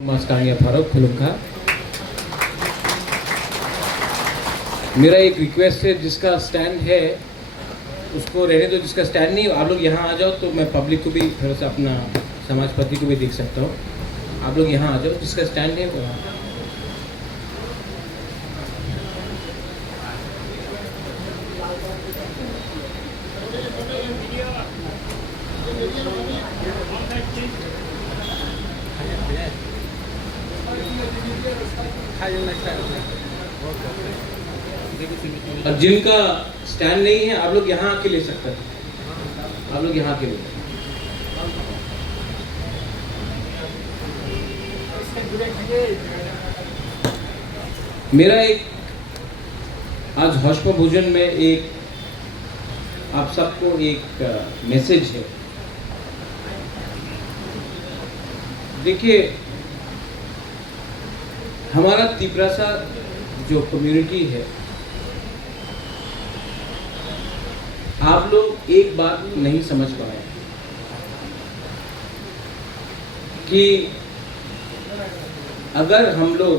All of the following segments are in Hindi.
मास्कानिया फारूक फिल्म का मेरा एक रिक्वेस्ट है, जिसका स्टैंड है उसको रहने दो, जिसका स्टैंड नहीं आप लोग यहाँ आ जाओ तो मैं पब्लिक को भी थोड़ा सा अपना समाजपति को भी देख सकता हूँ। आप लोग यहाँ आ जाओ, जिसका स्टैंड है वो और जिनका स्टैंड नहीं है आप लोग यहाँ आके ले सकते हैं। आप लोग यहाँ आके ले मेरा एक आज हौशम भोजन में एक आप सबको एक मैसेज है। देखिए, हमारा तिपरासा जो कम्युनिटी है, आप लोग एक बात नहीं समझ पाए कि अगर हम लोग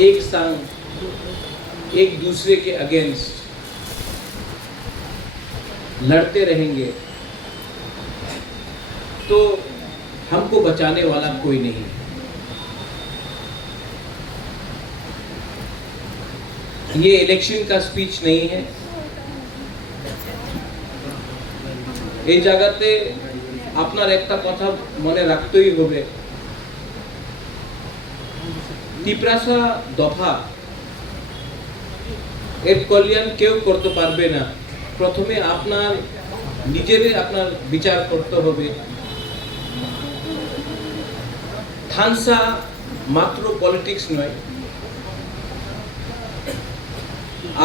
एक संग एक दूसरे के अगेंस्ट लड़ते रहेंगे तो हमको बचाने वाला कोई नहीं है। ये इलेक्शन का स्पीच नहीं है। এই জায়গাতে আপনার একটা কথা মনে রাখতেই হবে, তিপরাসা দফা এর কল্যাণ কেউ করতে পারবে না। প্রথমে আপনার নিজেদের আপনার বিচার করতে হবে। থানসা মাত্র পলিটিক্স নয়।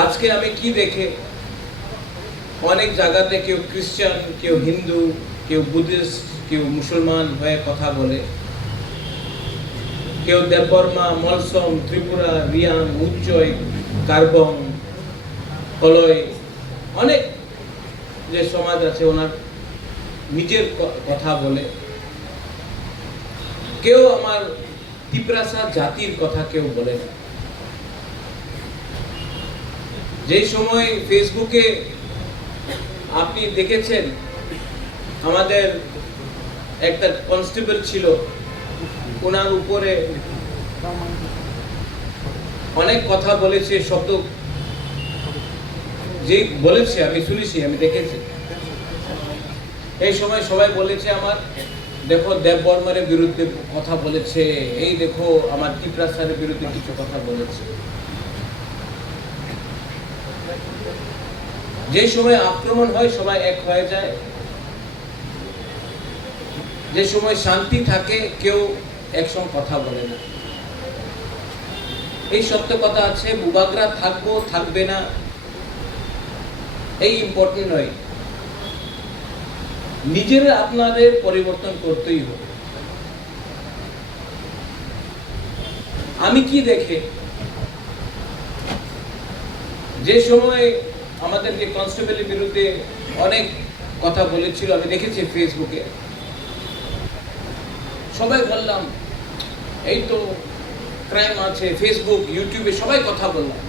আজকে আমি কি দেখে অনেক জায়গাতে কেউ খ্রিস্টান, কেউ হিন্দু, কেউ বুদ্ধিস্ট, কেউ মুসলমান হয়ে কথা বলে, কেউ দেববর্মা, মলসম, ত্রিপুরা, রিয়াং, উচ্চয়, কার্বং, কলয়, অনেক যে সমাজ আছে ওনার নিজের কথা বলে। কেউ আমার তিপরাসা জাতির কথা কেউ বলে না। যে সময় ফেসবুকে আপনি দেখেছেন আমাদের একটা কনস্টেবল ছিল, ওনার উপরে অনেক কথা বলেছে, শব্দ যে বলেছে আমি শুনেছি, আমি দেখেছি। এই সময় সবাই বলেছে আমার দেখো দেববর্মার বিরুদ্ধে কথা বলেছে, এই দেখো আমার তিপরাসার বিরুদ্ধে কিছু কথা বলেছে। যে সময় আক্রমণ হয় সবাই এক হয়ে যায়। যে সময় শান্তি থাকে কেউ একসঙ্গে কথা বলে না। এই সত্য কথা আছে, বুবাগরা থাকবো থাকবে না এই ইম্পর্টেন্ট নয়। নিজেরা আপনাদের পরিবর্তন করতেই হবে। আমি কি দেখে যে সময় আমাদের যে কনস্টেবলের বিরুদ্ধে অনেক কথা বলেছিল, আমি দেখেছি ফেসবুকে, সবাই বললাম এই তো ক্রাইম আছে, ফেসবুক ইউটিউবে সবাই কথা বললাম।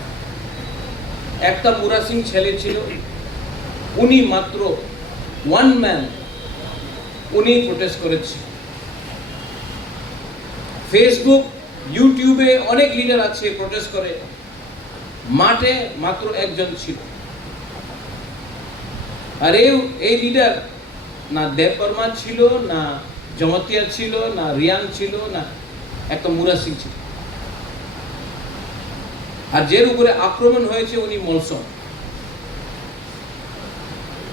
একটা মুরা সিং ছেলে ছিল, উনি মাত্র ওয়ান ম্যান, উনি প্রোটেস্ট করেছে। ফেসবুক ইউটিউবে অনেক লিডার আছে প্রোটেস্ট করে, মাঠে মাত্র একজন ছিল। আর এই লিডার না দেববর্মা ছিল, না জমতিয়া ছিল, না রিয়াং ছিল, না একটা মুরা সিং ছিল। আর যের উপরে আক্রমণ হয়েছে উনি মলসম।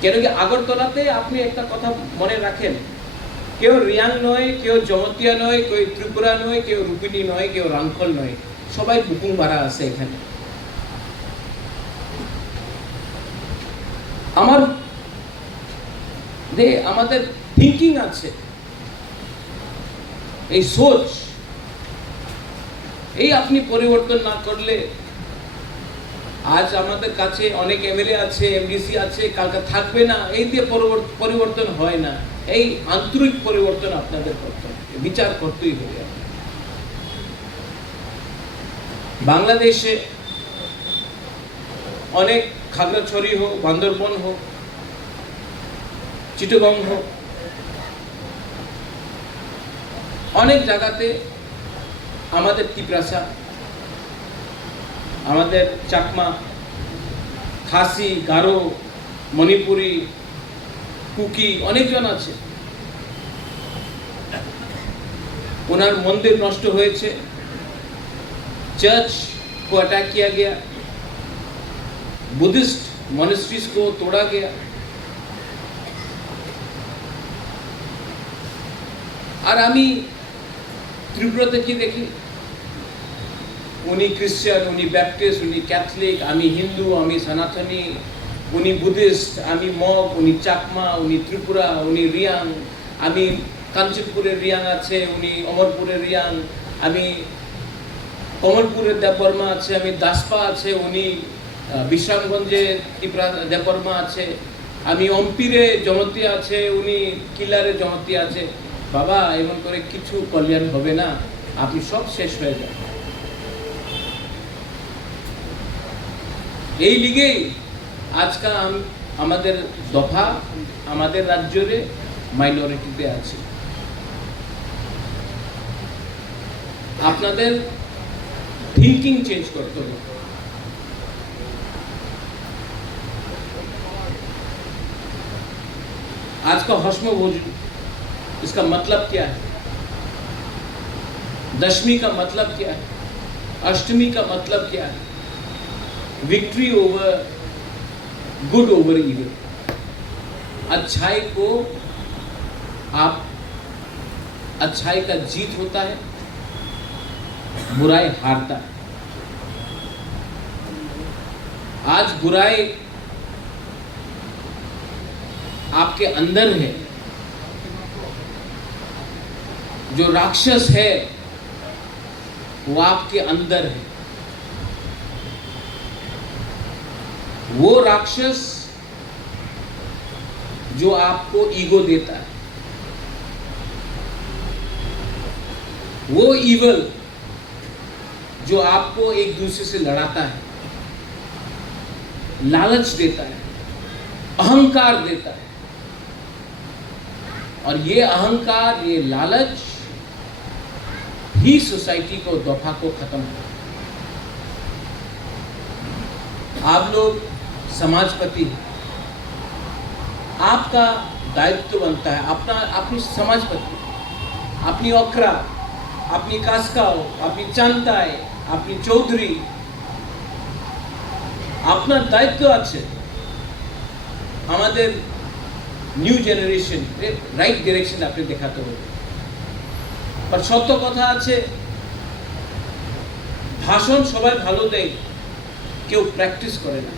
কেন কি আগরতলাতে আপনি একটা কথা মনে রাখেন, কেউ রিয়াং নয়, কেউ জমতিয়া নয়, কেউ ত্রিপুরা নয়, কেউ রূপিনী নয়, কেউ রাংখল নয়, সবাই বুকুং মারা আছে এখানে। আমাদের থিঙ্কিং আছে, এই সোচ, এই আপনি পরিবর্তন না করলে, আজ আমাদের কাছে অনেক এমএলএ আছে, এমডিসি আছে, কালকে থাকবে না, এই দিয়ে পরিবর্তন হয় না। এই আন্তরিক পরিবর্তন আপনাদের করতে হবে। বিচার করতেই হবে। বাংলাদেশে অনেক খাগড়াছড়ি হোক, বান্দরবন হোক, চিটাগং হোক, অনেক জায়গাতে আমাদের তিপ্রাসা, আমাদের চাকমা, খাসি, গারো, মণিপুরি, কুকি অনেকজন আছে। ওনার মন্দির নষ্ট হয়েছে, चर्च को अटैक किया गया, बुद्धिस्ट मॉनेस्ट्रीज को तोड़ा गया। और आमी त्रिपुराते की देखी, उनी क्रिश्चियन, उनी बैप्टिस्ट, उनी कैथलिक, आमी हिंदू, आमी सनातनी, उनी बुद्धिस्ट, आमी मग, उनी चाकमा, उनी त्रिपुरा, उनी रियांग, आमी कांचनपुरे रियांग आछे, उनी अमरपुरे रियांग, आमी कमलपुरे देवबर्मा आछे, आमी दासपा आछे, उनी विश्रामगंजे त्रिपुरा देवबर्मा आछे, आमी अम्पिरे जमतिया आछे, उनी किलारे जमतिया आछे। बाबा एमन करे किछु कल्याण होबे ना, आपनि सब शेष हये जाबे। এই লিগেই আজকে আমাদের দফা আমাদের রাজ্যে মাইনরিটিতে আছে। আপনাদের थिंकिंग चेंज करते हो। आज का हश्म भोज, इसका मतलब क्या है? दशमी का मतलब क्या है? अष्टमी का मतलब क्या है? Victory over good over evil. अच्छाई को आप अच्छाई का जीत होता है, बुराई हारता है। आज बुराई आपके अंदर है, जो राक्षस है वो आपके अंदर है। वो राक्षस जो आपको ईगो देता है, वो ईवल जो आपको एक दूसरे से लड़ाता है, लालच देता है, अहंकार देता है। और ये अहंकार, ये लालच ही सोसाइटी को, दफा को खत्म कर। आप लोग समाजपति हैं, आपका दायित्व बनता है अपनी समाजपति, अपनी ओकरा, अपनी कास्काओ, अपनी चांताय, अपनी चौधरी, अपना दायित्व আছে আমাদের নিউ জেনারেশন রাইট ডাইরেকশন আপনি দেখাতে হবে। আর সত্য কথা আছে, ভাষণ সবাই ভালো দেয়, কেউ প্র্যাকটিস করে না।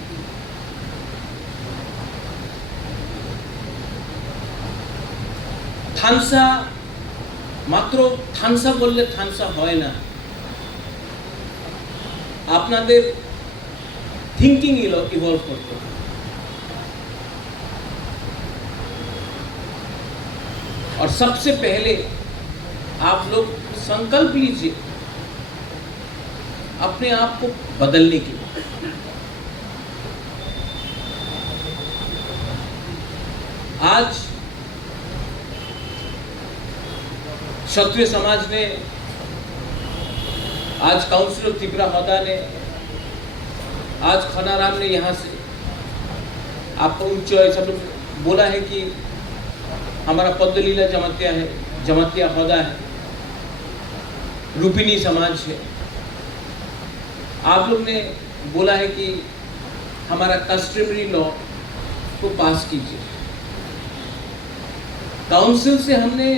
থানসা মাত্র থানসা বললে থানসা হয় না। আপনাদের थिंकिंग इवॉल्व करते हैं। और सबसे पहले आप लोग संकल्प लीजिए अपने आप को बदलने के लिए। आज क्षत्रिय समाज ने, आज काउंसिल ऑफ त्रिपुरा होदा ने, आज खनाराम ने यहाँ से आपको उच्च सब बोला है कि हमारा पद्मलीला जमातिया है, जमातिया होदा है, रूपिनी समाज है। आप लोग ने बोला है कि हमारा कस्टमरी लॉ को पास कीजिए। काउंसिल से हमने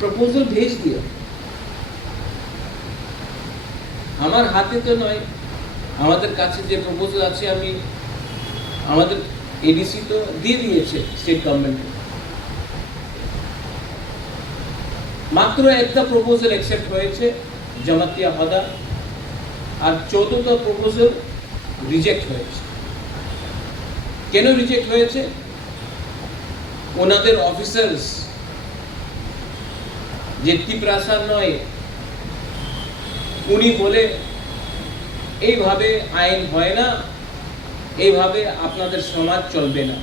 प्रपोजल भेज दिया, हमार हाथे तो नয়, আমাদের কাছে যে প্রপোজাল আছে আমি আমাদের এডিসি তো দিয়ে দিয়েছে স্টেট গভর্নমেন্ট। মাত্র একটা প্রপোজাল অ্যাকসেপ্ট হয়েছে জামাতিয়া হদা, আর 14টা প্রপোজাল রিজেক্ট হয়েছে। কেন রিজেক্ট হয়েছে? ওনাদের অফিসার্স যে ত্রিপ্রাসা নয়, উনি বলে এইভাবে আইন হয় না, এইভাবে আপনাদের সমাজ চলবে না।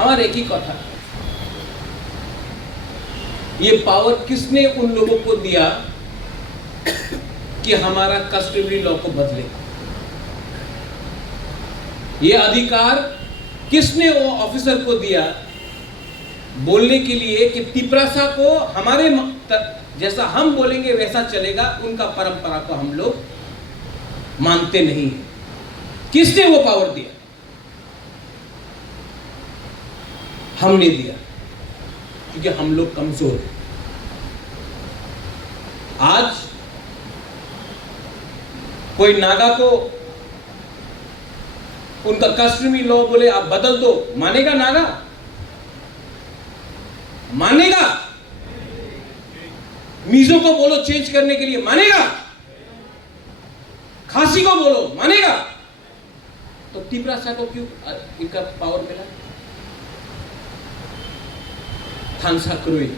আমার একই কথা, ये पावर किसने उन लोगों को दिया कि हमारा कस्टमरी लॉ को बदले? ये अधिकार किसने वो ऑफिसर को दिया बोलने के लिए कि तिपरासा को हमारे जैसा हम बोलेंगे वैसा चलेगा, उनका परंपरा को हम लोग मानते नहीं है? किसने वो पावर दिया? हमने दिया, क्योंकि हम लोग कमजोर हैं। आज कोई नागा को उनका कस्टमरी लॉ बोले आप बदल दो, मानेगा नागा? मानेगा? मीजो को बोलो चेंज करने के लिए, मानेगा? खासी को बोलो, मानेगा? तो तिपरासा को क्यों इनका पावर मिला? थानसा क्रुई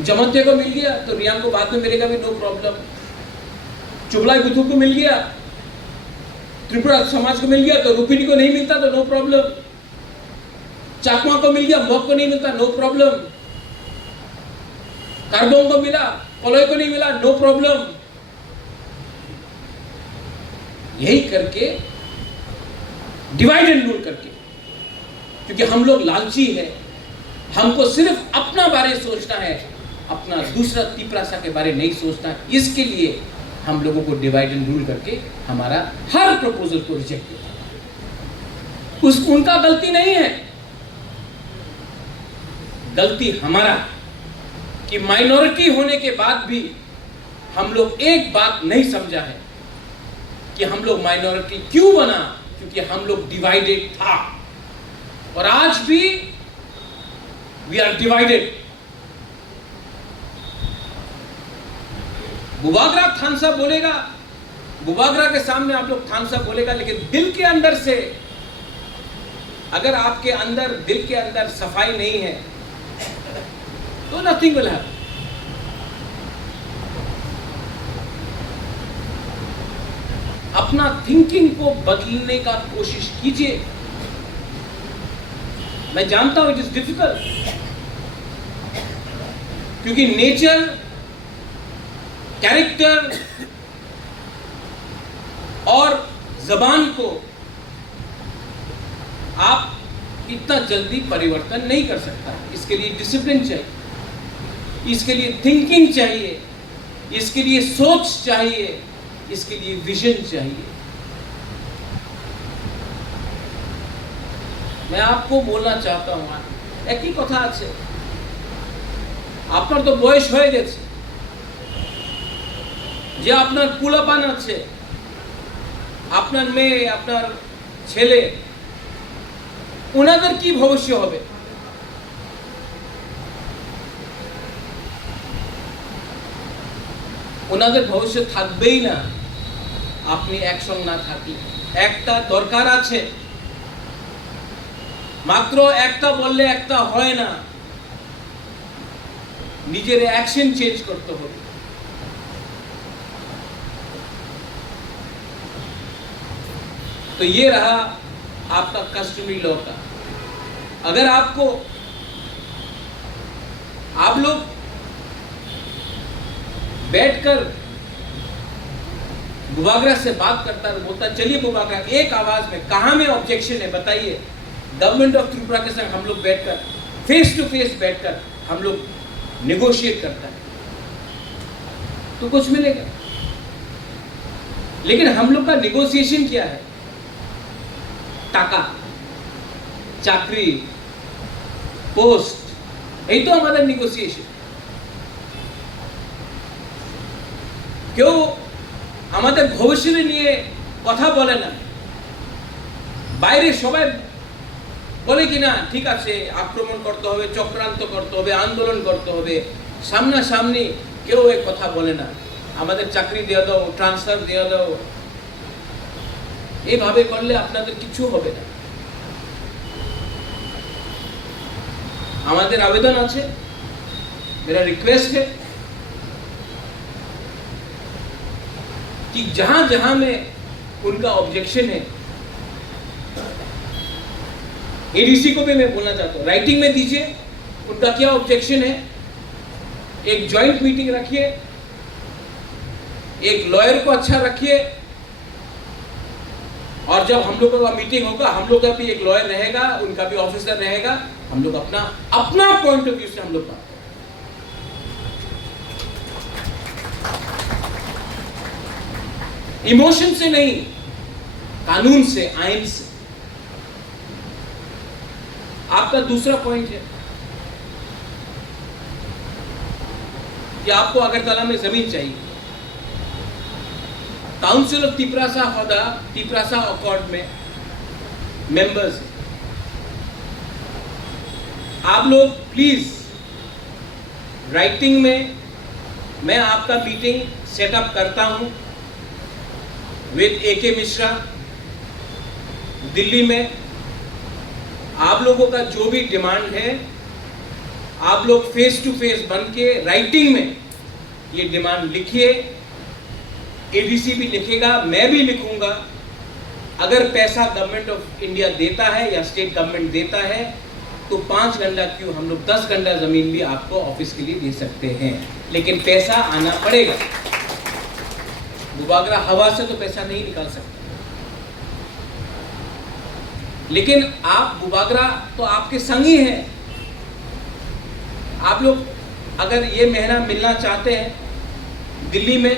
जमाते को मिल गया तो रियांग को बाद में मिलेगा भी, नो प्रॉब्लम। चुगलाई बुथु को मिल गया, त्रिपुरा समाज को मिल गया तो रुपिनी को नहीं मिलता तो नो प्रॉब्लम। चाकमा को मिल गया, मोक को नहीं मिलता, नो प्रॉब्लम। कार्बों को मिला, कोलोई को नहीं मिला, नो प्रॉब्लम। यही करके डिवाइड एंड रूल करके, क्योंकि हम लोग लालची है, हमको सिर्फ अपना बारे सोचना है, अपना दूसरा तिपरासा के बारे नहीं सोचना। इसके लिए हम लोगों को डिवाइड एंड रूल करके हमारा हर प्रपोजल को रिजेक्ट किया। उनका गलती नहीं है, गलती हमारा कि माइनॉरिटी होने के बाद भी हम लोग एक बात नहीं समझा है कि हम लोग माइनॉरिटी क्यों बना, क्योंकि हम लोग डिवाइडेड था और आज भी वी आर डिवाइडेड। बुबागरा थानसा बोलेगा, बुबागरा के सामने आप लोग थानसा बोलेगा, लेकिन दिल के अंदर से अगर आपके अंदर दिल के अंदर सफाई नहीं है तो नथिंग विल हैपन। अपना थिंकिंग को बदलने का कोशिश कीजिए। मैं जानता हूं इट इज डिफिकल्ट, क्योंकि नेचर, कैरेक्टर और जबान को आप इतना जल्दी परिवर्तन नहीं कर सकता। इसके लिए डिसिप्लिन चाहिए, इसके लिए थिंकिंग चाहिए, इसके लिए सोच चाहिए, इसके लिए विजन चाहिए। मैं आपको बोलना चाहता हूं, एक ही कथा আছে, আপনার তো বয়স হয়ে গেছে, যে আপনার কুলাপান আছে, আপনার মেয়ে, আপনার ছেলে, ওনাদের কি ভবিষ্য হবে? ওনাদের ভবিষ্যৎ থাকবেই না আপনি একসঙ্গে না থাকলে। একটা দরকার আছে, মাত্র একটা বললে একটা হয় না, নিজের অ্যাকশন চেঞ্জ করতে হবে। तो ये रहा आपका कस्टमरी लॉ का। अगर आपको आप लोग बैठकर बुबागरा से बात करता है, बोलता चलिए बुबागरा एक आवाज में कहां में ऑब्जेक्शन है बताइए, गवर्नमेंट ऑफ त्रिपुरा के संग हम लोग बैठकर फेस टू फेस बैठकर हम लोग नेगोशिएट करता है तो कुछ मिलेगा। लेकिन हम लोग का नेगोशिएशन क्या है? टाका, चाकरी, पोस्ट, यही तो हमारा नेगोशिएशन। কেউ আমাদের ভবিষ্যৎ নিয়ে কথা বলে না। বাইরে সবাই বলে কি না ঠিক আছে আক্রমণ করতে হবে, চক্রান্ত করতে হবে, আন্দোলন করতে হবে, সামনাসামনি কেউ এই কথা বলে না। আমাদের চাকরি দিয়ে দাও, ট্রান্সফার দিয়ে দাও, এইভাবে করলে আপনাদের কিছু হবে না। हमारे आवेदन आछे, मेरा रिक्वेस्ट है कि जहां जहां में उनका ऑब्जेक्शन है, एडीसी को भी मैं बोलना चाहता हूं, राइटिंग में दीजिए उनका क्या ऑब्जेक्शन है। एक ज्वाइंट मीटिंग रखिए, एक लॉयर को अच्छा रखिए, और जब हम लोगों का मीटिंग होगा, हम लोग का भी एक लॉयर रहेगा, उनका भी ऑफिसर रहेगा, हम लोग अपना पॉइंट ऑफ व्यू से हम लोग बात करें, इमोशन से नहीं, कानून से, आइन से। आपका दूसरा पॉइंट है कि आपको अगरतला में जमीन चाहिए। Council of Tiprasa Hoda, Tiprasa accord में मेंबर्स, आप लोग प्लीज राइटिंग में, मैं आपका मीटिंग सेटअप करता हूं विद AK मिश्रा दिल्ली में। आप लोगों का जो भी डिमांड है, आप लोग फेस टू फेस बन के राइटिंग में ये डिमांड लिखिए, एडीसी भी लिखेगा, मैं भी लिखूंगा। अगर पैसा गवर्नमेंट ऑफ इंडिया देता है या स्टेट गवर्नमेंट देता है तो 5 गंडा क्यों, हम लोग 10 गंडा जमीन भी आपको ऑफिस के लिए दे सकते हैं, लेकिन पैसा आना पड़ेगा। बुबागरा हवा से तो पैसा नहीं निकाल सकता, लेकिन आप बुबागरा तो आपके संगी हैं। आप लोग अगर ये महीना मिलना चाहते हैं दिल्ली में,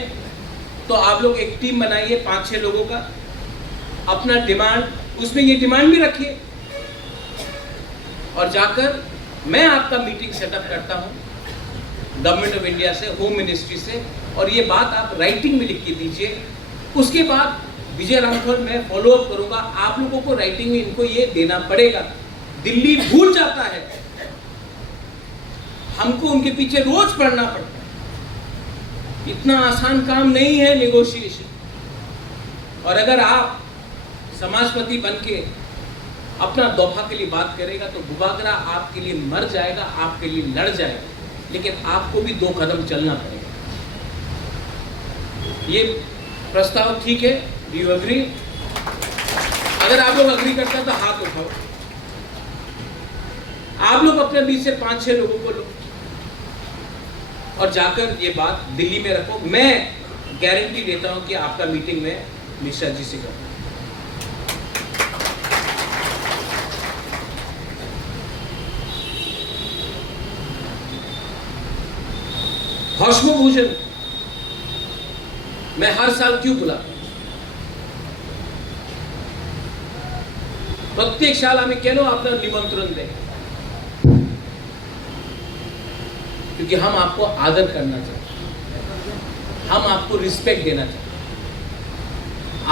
तो आप लोग एक टीम बनाइए 5-6 लोगों का, अपना डिमांड उसमें ये डिमांड भी रखिए, और जाकर मैं आपका मीटिंग सेटअप करता हूं गवर्नमेंट ऑफ इंडिया से, होम मिनिस्ट्री से, और ये बात आप राइटिंग में लिख के दीजिए। उसके बाद विजय रामफल मैं फॉलो अप करूंगा। आप लोगों को राइटिंग में इनको ये देना पड़ेगा। दिल्ली भूल जाता है, हमको उनके पीछे रोज पढ़ना पड़ता है। इतना आसान काम नहीं है नेगोशिएशन। और अगर आप समाजपति बनके अपना दफा के लिए बात करेगा तो बुबागरा आपके लिए मर जाएगा, आपके लिए लड़ जाएगा, लेकिन आपको भी 2 कदम चलना पड़ेगा। ये प्रस्ताव ठीक है? Do you agree? अगर आप लोग अग्री करते हैं तो हाथ उठाओ। आप लोग अपने बीच से 5-6 लोगों को लो और जाकर ये बात दिल्ली में रखो। मैं गारंटी देता हूं कि आपका मीटिंग में मिश्रा जी से करूं। हौसमो भोजन मैं हर साल क्यों बुलाता हूं? प्रत्येक साल हमें केन आपका निमंत्रण दें? क्योंकि हम आपको आदर करना चाहते हैं, हम आपको रिस्पेक्ट देना चाहते हैं।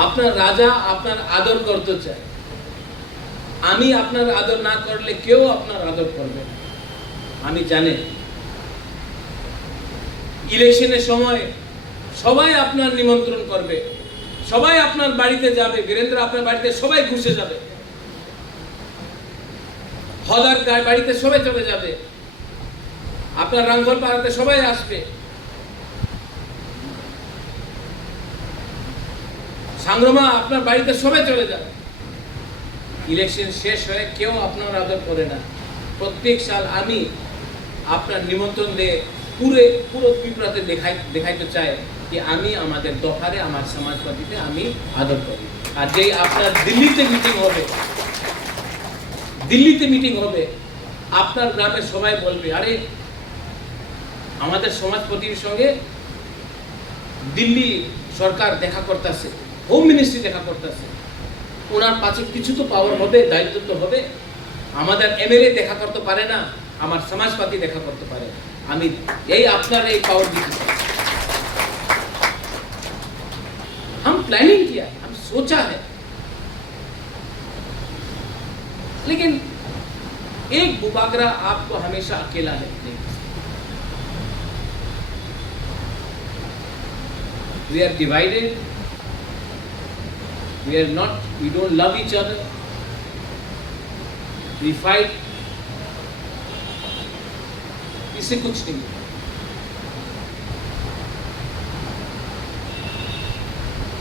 आपना राजा आपनार आदर करते चाय, आमी आपनार आदर ना करले केउ आपनार आदर करबे ना। आमी जाने इलेक्शনের সময় সবাই আপনার নিমন্ত্রণ করবে, সবাই আপনার বাড়িতে যাবে, বীরেন্দ্র আপনার বাড়িতে সবাই ঘুষে যাবে, হদার বাড়িতে সবাই চলে যাবে, আপনার রামঘর পাড়াতে সবাই আসবে, সাংগ্রমা আপনার বাড়িতে সবাই চলে যাবে। ইলেকশন শেষ হয়ে কেউ আপনার আদর করে না। প্রত্যেক সাল আমি আপনার নিমন্ত্রণ দিয়ে পুরো ত্রিপুরাতে দেখাইতে চাই যে আমি আমাদের দফারে, আমার সমাজবাদীতে আমি আদর করি। আর যে আপনার দিল্লিতে মিটিং হবে, আপনার গ্রামের সবাই বলবে, আরে আমাদের সমাজপতির সঙ্গে দিল্লি সরকার দেখা করতেছে, হোম মিনিস্ট্রি দেখা করতেছে, ওনার পাশে কিছু তো পাওয়ার হবে, দায়িত্ব তো হবে। আমাদের এমএলএ দেখা করতে পারে না, আমার সমাজপাতি দেখা করতে পারে। আমি এই আপনার এই পাওয়ার দিতে চাই। हम प्लानिंग किया है, हम सोचा है, लेकिन एक बुबागरा आपको हमेशा अकेला नहीं। We are divided. We don't love each other. We fight. इससे कुछ नहीं है।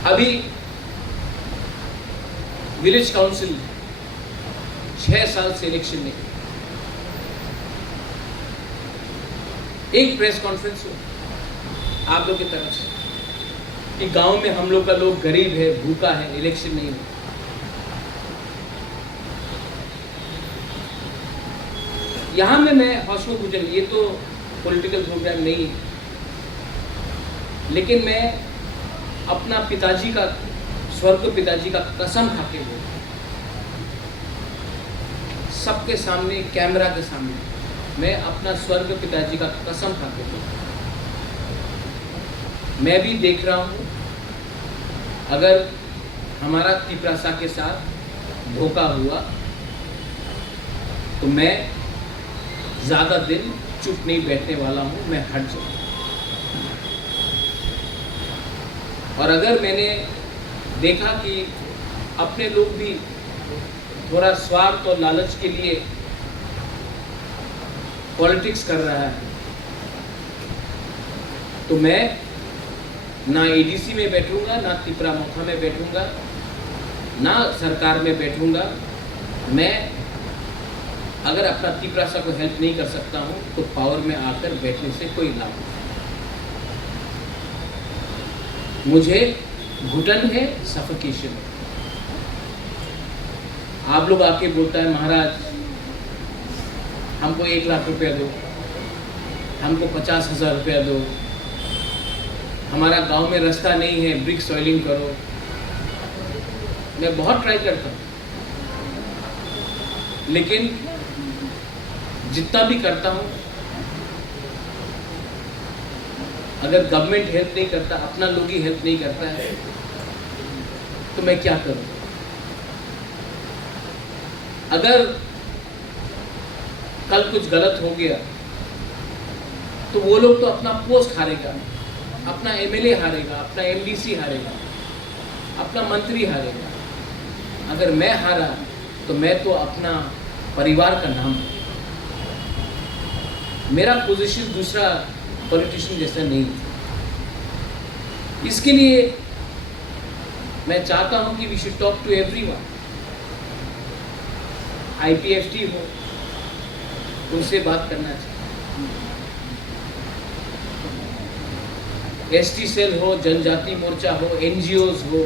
अभी विलेज काउंसिल 6 साल से इलेक्शन नहीं, एक प्रेस कॉन्फ्रेंस हो आप लोग की तरफ से कि गांव में हम लोग का लोग गरीब है, भूखा है, इलेक्शन नहीं हो। यहां में मैं हौसलों गुजर, ये तो पॉलिटिकल प्रोग्राम नहीं है, लेकिन मैं अपना पिताजी का, स्वर्ग पिताजी का कसम खा के बोल, सबके सामने, कैमरा के सामने, मैं अपना स्वर्ग पिताजी का कसम खा के बोल, मैं भी देख रहा हूं अगर हमारा तिपरासा के साथ धोखा हुआ तो मैं ज्यादा दिन चुप नहीं बैठने वाला हूं, मैं हट जाऊं। और अगर मैंने देखा कि अपने लोग भी थोड़ा स्वार्थ और लालच के लिए पॉलिटिक्स कर रहा है तो मैं ना एडीसी में बैठूंगा, ना तिपरामोथा में बैठूंगा, ना सरकार में बैठूंगा। मैं अगर अपना तिपरासा को हेल्प नहीं कर सकता हूं तो पावर में आकर बैठने से कोई लाभ नहीं। मुझे घुटन है, सफोकेशन है। आप लोग आके बोलता है महाराज हमको 1 लाख रुपया दो, हमको 50,000 रुपया दो, हमारा गांव में रास्ता नहीं है, ब्रिक सॉइलिंग करो। मैं बहुत ट्राई करता हूँ, लेकिन जितना भी करता हूँ अगर गवर्नमेंट हेल्प नहीं करता, अपना लोग ही हेल्प नहीं करता है तो मैं क्या करूं? अगर कल कुछ गलत हो गया तो वो लोग तो अपना पोस्ट हारेगा, अपना एमएलए हारेगा, अपना एमडीसी हारेगा, अपना मंत्री हारेगा। अगर मैं हारा तो मैं तो अपना परिवार का नाम, मेरा पोजीशन दूसरा पॉलिटिशियन जैसा नहीं। इसके लिए मैं चाहता हूं कि we should talk to everyone. IPFT हो, उनसे बात करना चाहिए, एसटी सेल हो, जनजाति मोर्चा हो, एनजीओज हो,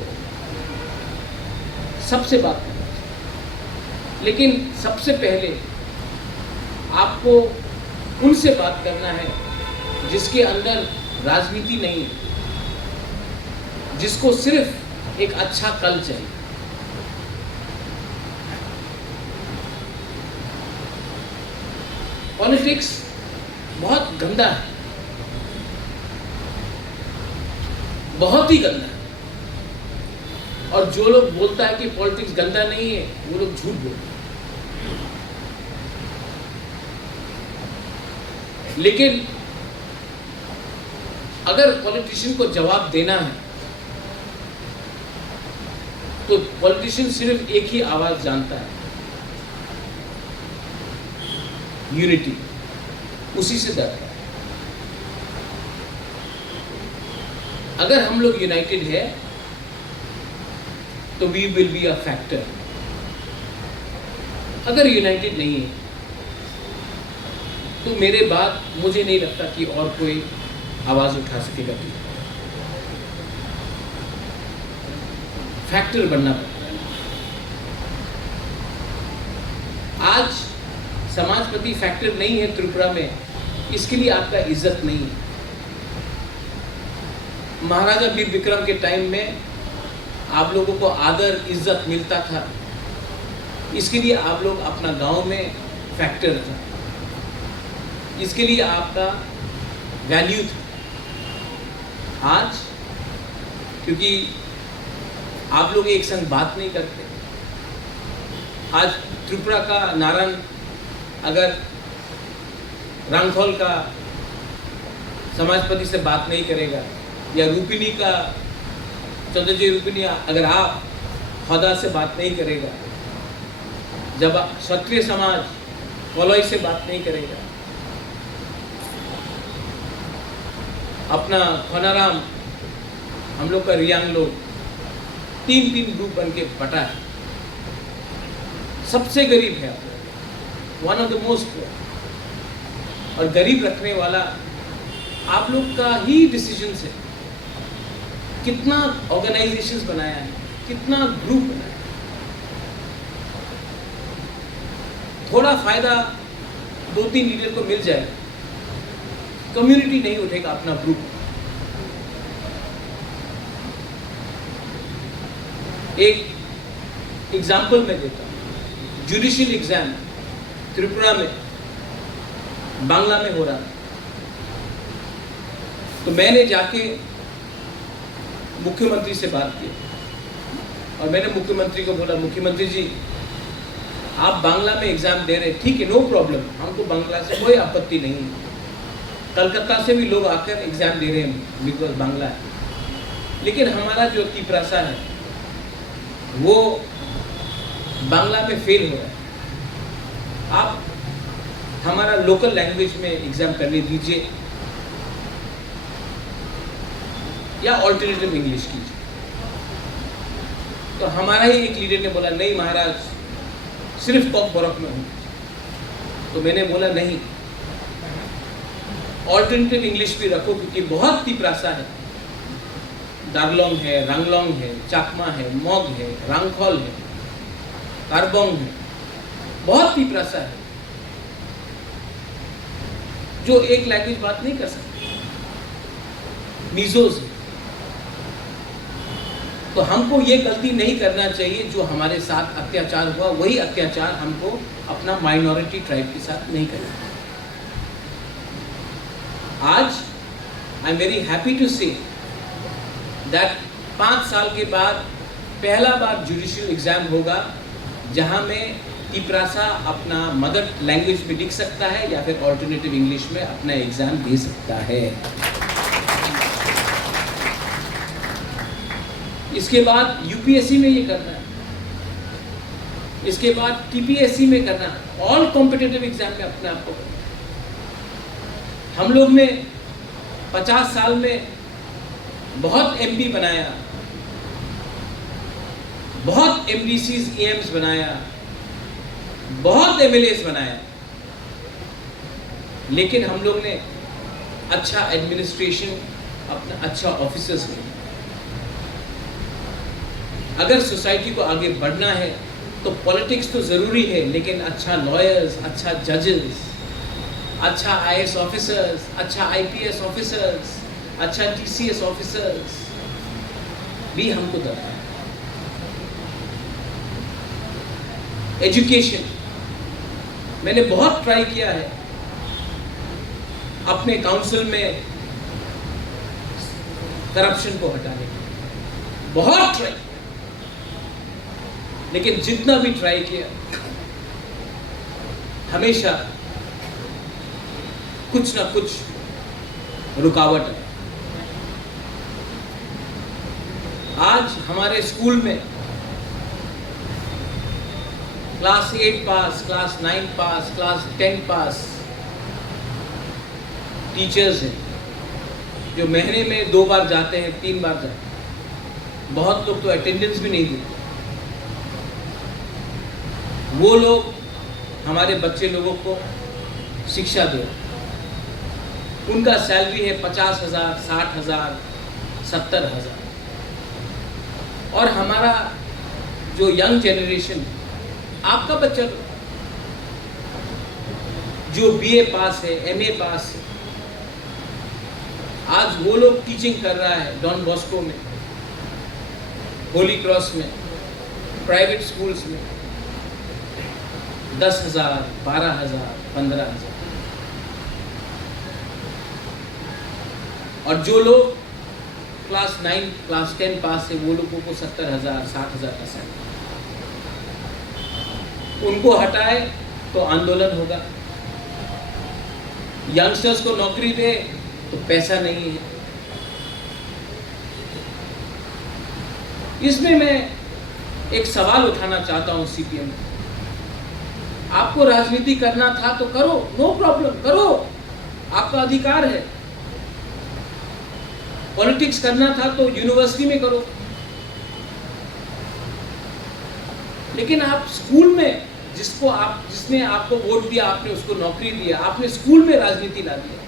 सबसे बात करना चाहिए। लेकिन सबसे पहले आपको उनसे बात करना है जिसके अंदर राजनीति नहीं है, जिसको सिर्फ एक अच्छा कल चाहिए। पॉलिटिक्स बहुत गंदा है, बहुत ही गंदा है। और जो लोग बोलता है कि पॉलिटिक्स गंदा नहीं है, वो लोग झूठ बोलते हैं। लेकिन अगर पॉलिटिशियन को जवाब देना है तो पॉलिटिशियन सिर्फ एक ही आवाज जानता है, यूनिटी, उसी से डरता है। अगर हम लोग यूनाइटेड है तो we will be a factor. अगर यूनाइटेड नहीं है तो मेरे बाद मुझे नहीं लगता कि और कोई आवाज उठा सकेगा। फैक्टर बनना पड़ता है। आज समाजपति फैक्टर नहीं है त्रिपुरा में, इसके लिए आपका इज्जत नहीं है। महाराजा वीर विक्रम के टाइम में आप लोगों को आदर इज्जत मिलता था, इसके लिए आप लोग अपना गांव में फैक्टर था, इसके लिए आपका वैल्यू था। आज क्योंकि आप लोग एक संग बात नहीं करते, आज त्रिपुरा का नारायण अगर रांगखोल का समाजपति से बात नहीं करेगा, या रूपिनी का चंद्रजी रूपिनी अगर आप खुदा से बात नहीं करेगा, जब क्षत्रिय समाज कोलोई से बात नहीं करेगा, अपना खोनाराम, हम लोग का रियांग लोग 3-3 ग्रुप बन के बटा है। सबसे गरीब है, वन ऑफ द मोस्ट। और गरीब रखने वाला आप लोग का ही डिसीजन है। कितना ऑर्गेनाइजेशंस बनाया है, कितना ग्रुप बनाया है। थोड़ा फायदा 2-3 लीडर को मिल जाए, कम्युनिटी नहीं उठेगा अपना ग्रुप। एक एग्जाम्पल मैं देता हूँ। जुडिशियल एग्जाम त्रिपुरा में बांग्ला में हो रहा था, तो मैंने जाके मुख्यमंत्री से बात की और मैंने मुख्यमंत्री को बोला, मुख्यमंत्री जी आप बांग्ला में एग्जाम दे रहे, ठीक है, नो प्रॉब्लम, हमको बांग्ला से कोई आपत्ति नहीं है। कलकत्ता से भी लोग आकर एग्जाम दे रहे हैं बिकॉज बांग्ला है, लेकिन हमारा जो तिपरासा है वो बांग्ला में फेल हो रहा है। आप हमारा लोकल लैंग्वेज में एग्जाम करने दीजिए या ऑल्टरनेटिव इंग्लिश कीजिए। तो हमारा ही एक लीडर ने बोला, नहीं महाराज, सिर्फ कॉक बॉरक में हूँ। तो मैंने बोला नहीं, ऑल्टरनेटिव इंग्लिश भी रखो, क्योंकि बहुत तिपरासा है। दार्लोंग है, रंगलोंग है, चाकमा है, मोग है, रांगखोल है, कारबोंग है, बहुत तिपरासा है जो एक लैंग्वेज बात नहीं कर सकते। मिजोज है। तो हमको ये गलती नहीं करना चाहिए जो हमारे साथ अत्याचार हुआ, वही अत्याचार हमको अपना माइनॉरिटी ट्राइब के साथ नहीं करना। आज I am very happy to say that 5 साल के बाद पहला बार जुडिशियल एग्जाम होगा जहां में तिपरासा अपना मदर लैंग्वेज में लिख सकता है या फिर ऑल्टरनेटिव इंग्लिश में अपना एग्जाम दे सकता है। इसके बाद यूपीएससी में ये करना है, इसके बाद टीपीएससी में करना है, ऑल कॉम्पिटिटिव एग्जाम में अपने आप को करना। हम लोग ने 50 साल में बहुत एमपी बनाया, बहुत एमडीसीज ईएम्स बनाया, बहुत एमएलएस बनाया, लेकिन हम लोग ने अच्छा एडमिनिस्ट्रेशन, अपना अच्छा ऑफिसर्स नहीं। अगर सोसाइटी को आगे बढ़ना है तो पॉलिटिक्स तो जरूरी है, लेकिन अच्छा लॉयर्स, अच्छा जजेस, अच्छा आईएएस ऑफिसर्स, अच्छा आईपीएस ऑफिसर्स, अच्छा टीसीएस ऑफिसर्स भी हमको दरकार है। एजुकेशन मैंने बहुत ट्राई किया है अपने काउंसिल में करप्शन को हटाने की, बहुत ट्राई किया, लेकिन जितना भी ट्राई किया हमेशा कुछ ना कुछ रुकावट है। आज हमारे स्कूल में क्लास 8 पास, क्लास 9 पास, क्लास 10 पास टीचर्स हैं जो महीने में 2 बार जाते हैं, 3 बार जाते हैं। बहुत लोग तो अटेंडेंस भी नहीं देते। वो लोग हमारे बच्चे लोगों को शिक्षा दे, उनका सैलरी है 50,000, 60,000, 70,000। और हमारा जो यंग जनरेशन, आपका बच्चा जो बीए पास है, एमए पास है, आज वो लोग टीचिंग कर रहा है डॉन बॉस्को में, होली क्रॉस में, प्राइवेट स्कूल्स में, 10,000, 12,000, 15,000। और जो लोग क्लास 9, क्लास 10 पास है, वो लोगों को 70,000, 60,000 का सैलरी। उनको हटाए तो आंदोलन होगा। यंगस्टर्स को नौकरी दे तो पैसा नहीं है। इसमें मैं एक सवाल उठाना चाहता हूं सीपीएम। आपको राजनीति करना था तो करो, नो प्रॉब्लम, करो, आपका अधिकार है। पॉलिटिक्स करना था तो यूनिवर्सिटी में करो, लेकिन आप स्कूल में जिसने आपको वोट दिया, आपने उसको नौकरी दिया, आपने स्कूल में राजनीति ला दिया।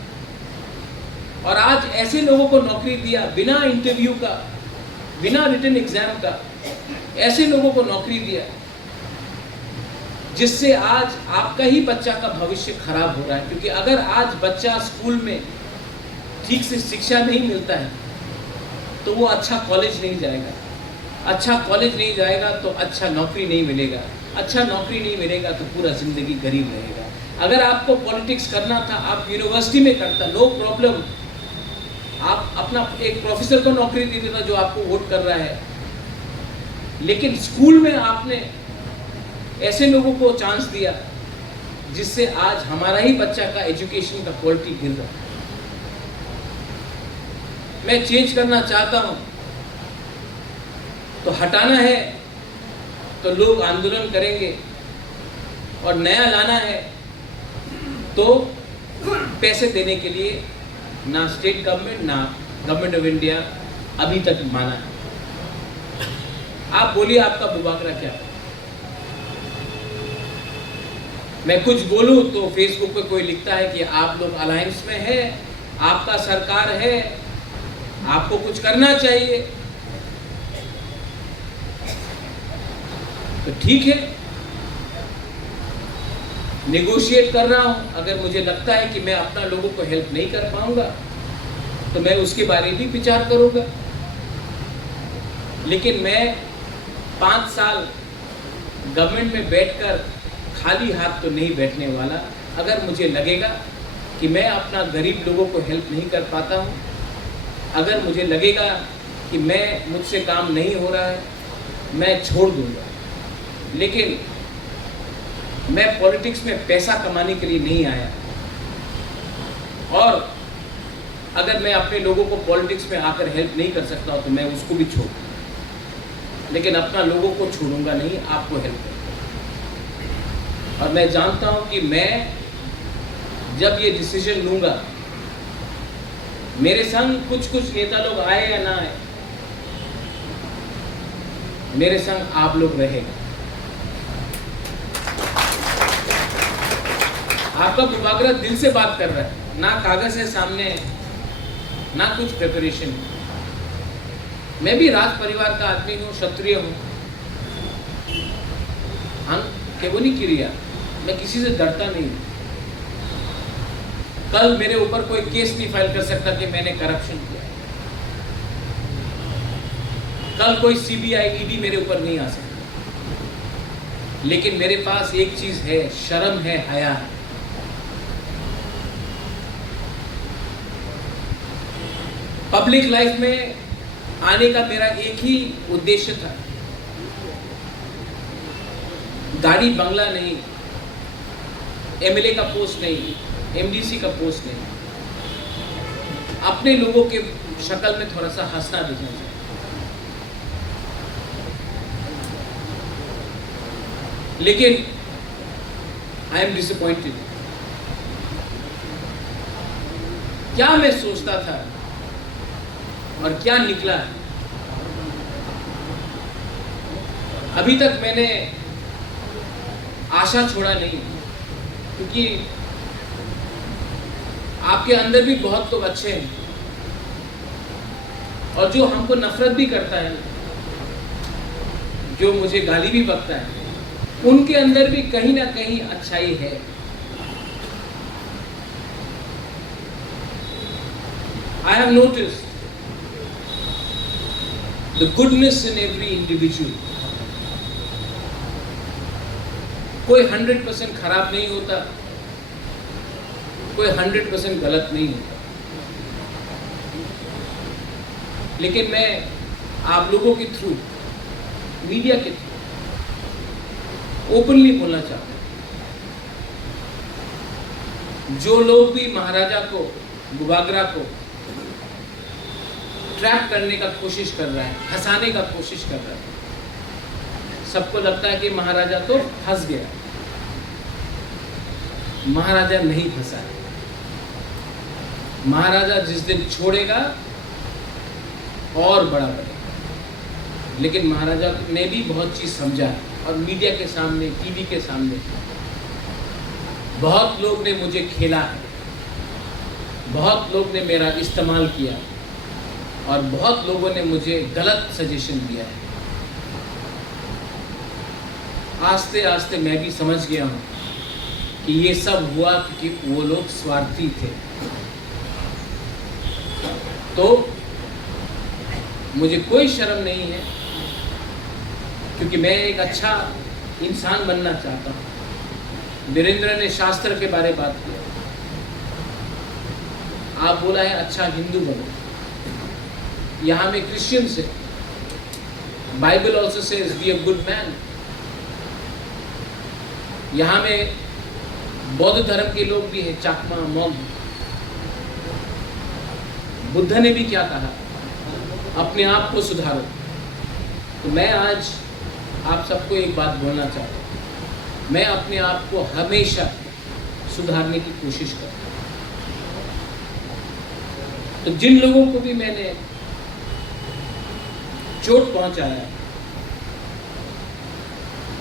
और आज ऐसे लोगों को नौकरी दिया बिना इंटरव्यू का, बिना रिटन एग्जाम का, ऐसे लोगों को नौकरी दिया जिससे आज आपका ही बच्चा का भविष्य खराब हो रहा है। क्योंकि अगर आज बच्चा स्कूल में ठीक से शिक्षा नहीं मिलता है तो वो अच्छा कॉलेज नहीं जाएगा, अच्छा कॉलेज नहीं जाएगा तो अच्छा नौकरी नहीं मिलेगा, अच्छा नौकरी नहीं मिलेगा तो पूरा ज़िंदगी गरीब रहेगा। अगर आपको पॉलिटिक्स करना था, आप यूनिवर्सिटी में करता, नो प्रॉब्लम, आप अपना एक प्रोफेसर को नौकरी दे देता जो आपको वोट कर रहा है। लेकिन स्कूल में आपने ऐसे लोगों को चांस दिया जिससे आज हमारा ही बच्चा का एजुकेशन का क्वालिटी गिर रहा है। मैं चेंज करना चाहता हूं, तो हटाना है तो लोग आंदोलन करेंगे, और नया लाना है तो पैसे देने के लिए ना स्टेट गवर्नमेंट ना गवर्नमेंट ऑफ इंडिया अभी तक माना है। आप बोलिए आपका बुबाकरा क्या है? मैं कुछ बोलूं तो फेसबुक पे कोई लिखता है कि आप लोग अलायंस में है, आपका सरकार है, आपको कुछ करना चाहिए। तो ठीक है, नेगोशिएट कर रहा हूं। अगर मुझे लगता है कि मैं अपना लोगों को हेल्प नहीं कर पाऊंगा तो मैं उसके बारे में भी विचार करूंगा। लेकिन मैं 5 साल गवर्नमेंट में बैठकर खाली हाथ तो नहीं बैठने वाला। अगर मुझे लगेगा कि मैं अपना गरीब लोगों को हेल्प नहीं कर पाता हूं, अगर मुझे लगेगा कि मुझसे काम नहीं हो रहा है, मैं छोड़ दूंगा। लेकिन मैं पॉलिटिक्स में पैसा कमाने के लिए नहीं आया। और अगर मैं अपने लोगों को पॉलिटिक्स में आकर हेल्प नहीं कर सकता तो मैं उसको भी छोड़ दूंगा, लेकिन अपना लोगों को छोड़ूंगा नहीं, आपको हेल्प करूंगा। और मैं जानता हूं कि मैं जब ये डिसीजन लूंगा, मेरे संग कुछ नेता लोग आए या ना आए, मेरे संग आप लोग रहेगा। आपका बुबाकरा दिल से बात कर रहा है, ना कागज है सामने, ना कुछ प्रिपरेशन। मैं भी राज परिवार का आदमी हूँ, क्षत्रिय हूँ, हम केवली क्रिया, मैं किसी से डरता नहीं। कल मेरे ऊपर कोई केस नहीं फाइल कर सकता कि मैंने करप्शन किया। कल कोई सीबीआई ईडी मेरे ऊपर नहीं आ सकता। लेकिन मेरे पास एक चीज है, शर्म है, हया है। पब्लिक लाइफ में आने का मेरा एक ही उद्देश्य था, गाड़ी बंगला नहीं, एमएलए का पोस्ट नहीं, एमडीसी का पोस्ट नहीं, अपने लोगों के शक्ल में थोड़ा सा हंसना दिखना चाहिए। लेकिन आई एम डिसअपॉइंटेड। क्या मैं सोचता था और क्या निकला है। अभी तक मैंने आशा छोड़ा नहीं, क्योंकि आपके अंदर भी बहुत लोग अच्छे हैं, और जो हमको नफरत भी करता है, जो मुझे गाली भी बकता है, उनके अंदर भी कहीं ना कहीं अच्छाई है। I have noticed the goodness in every individual. कोई 100% खराब नहीं होता, कोई 100% गलत नहीं होता। लेकिन मैं आप लोगों के थ्रू, मीडिया के थ्रू ओपनली बोलना चाहता हूं, जो लोग भी महाराजा को, बुबागरा को ट्रैप करने का कोशिश कर रहा है, फंसाने का कोशिश कर रहा है, सबको लगता है कि महाराजा तो फंस गया। महाराजा नहीं फंसा है। महाराजा जिस दिन छोड़ेगा और बड़ा बनेगा। लेकिन महाराजा ने भी बहुत चीज़ समझा है और मीडिया के सामने, टीवी के सामने बहुत लोग ने मुझे खेला है, बहुत लोग ने मेरा इस्तेमाल किया और बहुत लोगों ने मुझे गलत सजेशन दिया है। आस्ते आस्ते मैं भी समझ गया हूँ कि ये सब हुआ क्योंकि वो लोग स्वार्थी थे। तो मुझे कोई शर्म नहीं है, क्योंकि मैं एक अच्छा इंसान बनना चाहता हूँ। वीरेंद्र ने शास्त्र के बारे में बात किया, आप बोला है अच्छा हिंदू बनो। यहाँ में क्रिश्चियन से Bible also says be a good man. यहाँ में बौद्ध धर्म के लोग भी हैं, चाकमा, मौग। बुद्ध ने भी क्या कहा, अपने आप को सुधारो। तो मैं आज आप सबको एक बात बोलना चाहता हूँ, मैं अपने आप को हमेशा सुधारने की कोशिश करता हूँ। तो जिन लोगों को भी मैंने चोट पहुंचाया है,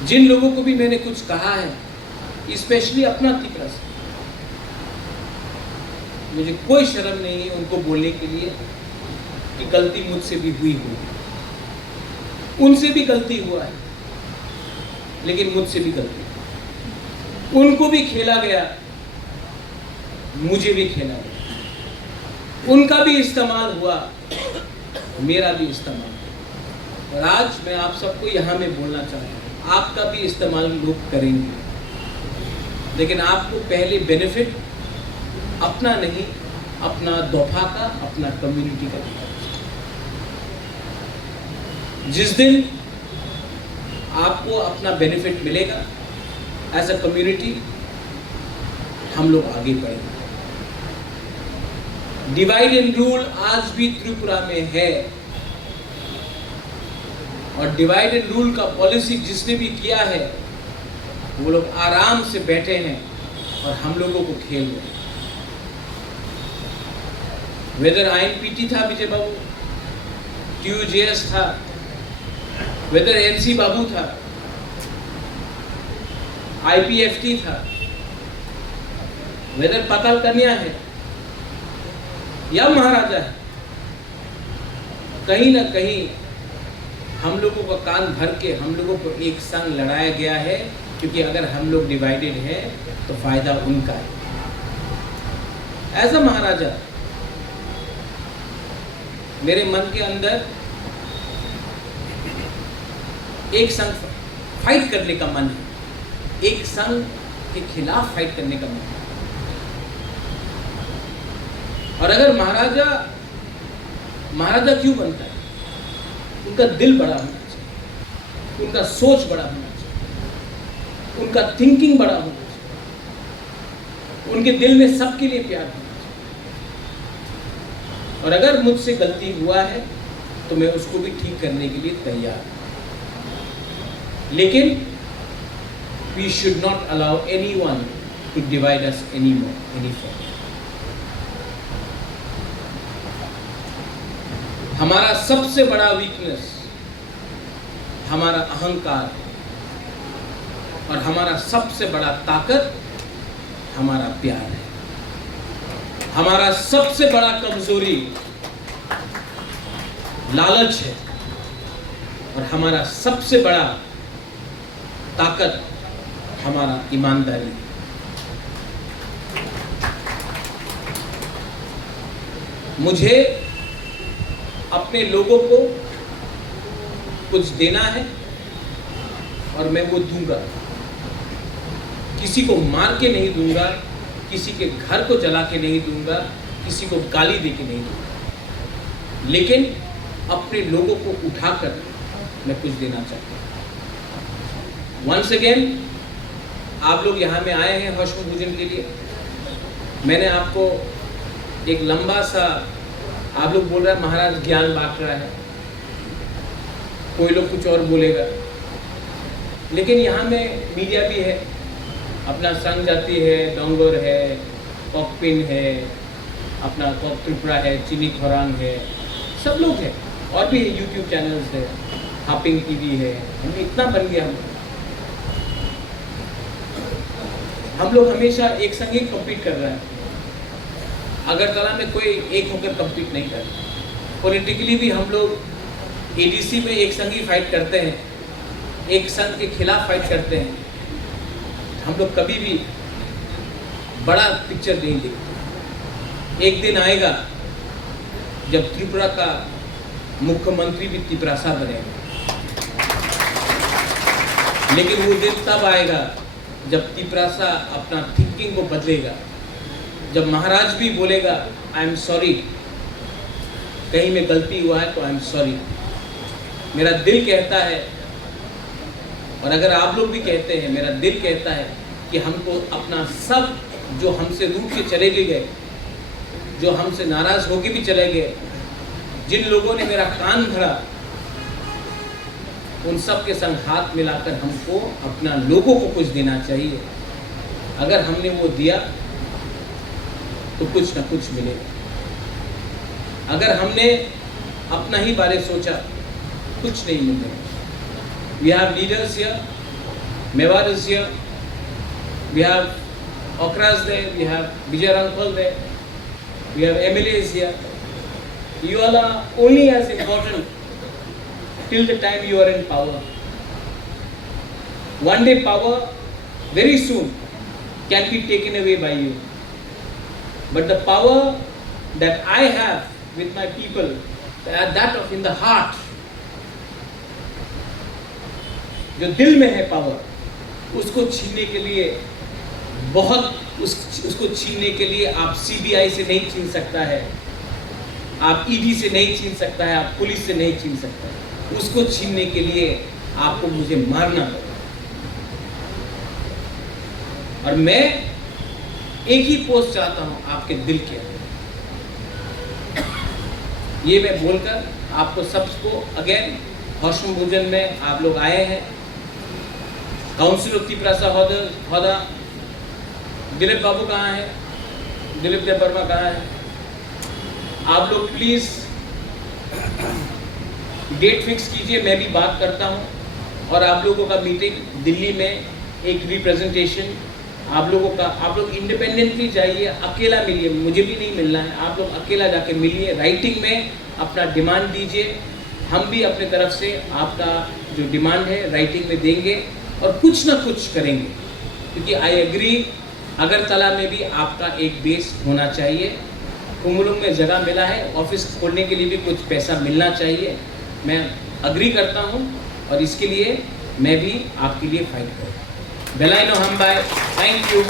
जिन लोगों को भी मैंने कुछ कहा है, स्पेशली अपना तीसरा से, मुझे कोई शर्म नहीं है उनको बोलने के लिए कि गलती मुझसे भी हुई होगी। उनसे भी गलती हुआ है, लेकिन मुझसे भी गलती। उनको भी खेला गया, मुझे भी खेला गया। उनका भी इस्तेमाल हुआ, मेरा भी इस्तेमाल हुआ। और आज मैं आप सबको यहाँ में बोलना चाहता हूँ, आपका भी इस्तेमाल लोग करेंगे, लेकिन आपको पहले बेनिफिट अपना नहीं, अपना दफा का, अपना कम्युनिटी का दिखाना। जिस दिन आपको अपना बेनिफिट मिलेगा एज अ कम्युनिटी, हम लोग आगे बढ़ेंगे। डिवाइड एंड रूल आज भी त्रिपुरा में है, और डिवाइड एंड रूल का पॉलिसी जिसने भी किया है, वो लोग आराम से बैठे हैं और हम लोगों को खेल रहे हैं। वेदर INPT था विजय बाबू, TUJS था, वेदर NC बाबू था, IPFT था, वेदर पाताल कन्या है या महाराजा है, कहीं ना कहीं हम लोगों का कान भर के हम लोगों को एक संग लड़ाया गया है, क्योंकि अगर हम लोग डिवाइडेड हैं तो फायदा उनका है। एज अ महाराजा मेरे मन के अंदर एक संग फाइट करने का मन है, एक संग के खिलाफ फाइट करने का मन है। और अगर महाराजा क्यों बनता है? उनका दिल बड़ा होना चाहिए, उनका सोच बड़ा होना चाहिए, उनका थिंकिंग बड़ा होना चाहिए, उनके दिल में सबके लिए प्यार होना चाहिए। और अगर मुझसे गलती हुआ है तो मैं उसको भी ठीक करने के लिए तैयार हूं, लेकिन we should not allow anyone to divide us anymore, any further. हमारा सबसे बड़ा वीकनेस हमारा अहंकार, और हमारा सबसे बड़ा ताकत हमारा प्यार है। हमारा सबसे बड़ा कमजोरी लालच है, और हमारा सबसे बड़ा ताकत हमारा ईमानदारी है। मुझे अपने लोगों को कुछ देना है और मैं वो दूंगा। किसी को मार के नहीं दूंगा, किसी के घर को जला के नहीं दूंगा, किसी को गाली दे के नहीं दूंगा, लेकिन अपने लोगों को उठाकर मैं कुछ देना चाहता हूँ। वंस अगेन आप लोग यहाँ में आए हैं हौसला भोजन के लिए। मैंने आपको एक लंबा सा, आप लोग बोल रहे हैं महाराज ज्ञान बांट रहा है, कोई लोग कुछ और बोलेगा, लेकिन यहाँ में मीडिया भी है, अपना संघ जाति है, डोंगर है, कॉकपिन है, अपना कॉक त्रिपुरा है, चीनी थोरांग है, सब लोग हैं। और भी यूट्यूब चैनल्स है, हापिंग टीवी है, हम इतना बन गया हम लोग हमेशा एक संग ही कम्पीट कर रहे हैं। अगरतला में कोई एक होकर कम्पीट नहीं कर रहा। पॉलिटिकली भी हम लोग एडीसी में एक संग ही फाइट करते हैं, एक संघ के खिलाफ फाइट करते हैं। हम लोग कभी भी बड़ा पिक्चर नहीं देखते। एक दिन आएगा जब त्रिपुरा का मुख्यमंत्री भी त्रिपुरासा बनेगा, लेकिन वो दिन तब आएगा जब त्रिपुरासा अपना थिंकिंग को बदलेगा, जब महाराज भी बोलेगा आई एम सॉरी, कहीं में गलती हुआ है तो आई एम सॉरी। मेरा दिल कहता है, और अगर आप लोग भी कहते हैं, मेरा दिल कहता है कि हमको अपना सब जो हमसे रूठ के चले भी गए, जो हमसे नाराज होके भी चले गए, जिन लोगों ने मेरा कान भरा, उन सब के संग हाथ मिलाकर हमको अपना लोगों को कुछ देना चाहिए। अगर हमने वो दिया तो कुछ ना कुछ मिलेगा। अगर हमने अपना ही बारे सोचा, कुछ नहीं मिलेगा। We have leaders here, Mewar is here, we have Okras there, we have Vijay Rankal there, we have MLAs here. You all are only as important till the time you are in power. One day power, very soon, can be taken away by you. But the power that I have with my people, that of in the heart, जो दिल में है पावर, उसको छीनने के लिए उसको छीनने के लिए आप सीबीआई से नहीं छीन सकता है, आप ईडी से नहीं छीन सकता है, आप पुलिस से नहीं छीन सकता है। उसको छीनने के लिए आपको मुझे मारना होगा। और मैं एक ही पोस्ट चाहता हूं आपके दिल के अंदर। ये मैं बोलकर आपको सबको अगेन हौसम भोजन में आप लोग आए हैं। काउंसिल ऑफ त्रिपुरासा होदा दिलीप बाबू कहाँ है, दिलीप देव वर्मा कहाँ है? आप लोग प्लीज डेट फिक्स कीजिए, मैं भी बात करता हूँ। और आप लोगों का मीटिंग दिल्ली में एक रिप्रेजेंटेशन आप लोग इंडिपेंडेंटली जाइए, अकेला मिलिए, मुझे भी नहीं मिलना है, आप लोग अकेला जाके मिलिए, राइटिंग में अपना डिमांड दीजिए। हम भी अपने तरफ से आपका जो डिमांड है राइटिंग में देंगे और कुछ ना कुछ करेंगे, क्योंकि आई एग्री अगरतला में भी आपका एक बेस होना चाहिए। कुमुलुंग में जगह मिला है, ऑफिस खोलने के लिए भी कुछ पैसा मिलना चाहिए। मैं अग्री करता हूँ और इसके लिए मैं भी आपके लिए फाइट करूँ। बेलाइनो हम बाय, थैंक यू।